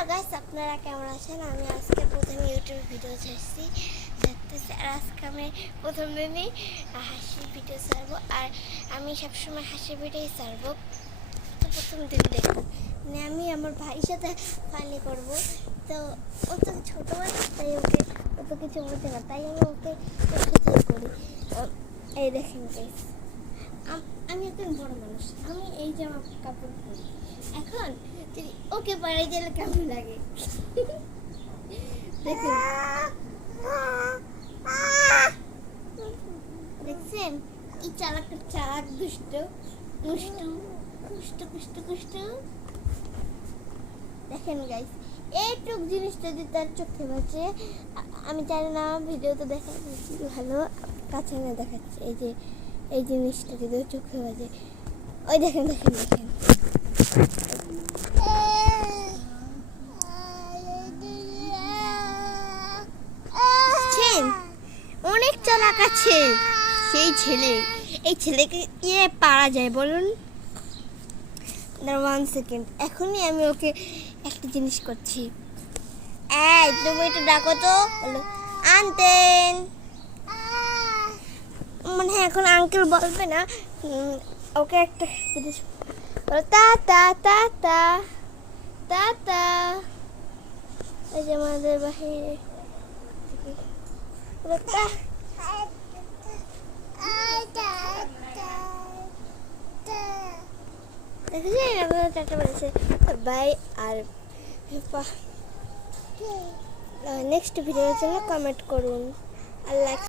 Hello guys, আপনারা কেমন আছেন? আমি আজকে প্রথম ইউটিউব ভিডিও ছাড়ছি। আর আজকে আমি প্রথম দিনই হাসির ভিডিও ছাড়বো। আর আমি সবসময় হাসির ভিডিওই ছাড়বো। তো প্রথম দিন দেখুন, মানে আমি আমার ভাইয়ের সাথে ফানি করবো। তো ও তো ছোটো মানুষ, তাই ওকে অত কিছু বলতে না, তাই আমি ওকে সাথে করি। এই দেখেন গাইস, আমি একজন বড় মানুষ, আমি এই জামা কাপড় পরি। এখন যদি ওকে পাড়াই গেলে কেমন লাগে দেখুন, দেখছেন কি চালাক চালাক দুষ্ট দুষ্টু কুষ্টু কুষ্টু কুষ্টু। দেখেন গাইস, এইটুক জিনিস যদি তার চোখে বাজে, আমি জানি না ভিডিওতে দেখা যাচ্ছে ভালো, কাছে না দেখাচ্ছে। এই জিনিসটা যদি ওর চোখে বাজে, ওই দেখেন দেখেন দেখেন অনেক চালাক আছে সেই ছেলে। এই ছেলেকে পারা যায় বলুন? 1 সেকেন্ড, এখনই আমি ওকে একটা জিনিস করছি। এই তুমি একটু ডাকো তো, বলো আনতেন। মানে এখন আঙ্কেল বলবে না, ওকে একটা জিনিস বলো, তা তা তা তা তা তা। এই যে আমাদের বাহিরে বাই। আর নেক্সট ভিডিওর জন্য কমেন্ট করুন আর লাইক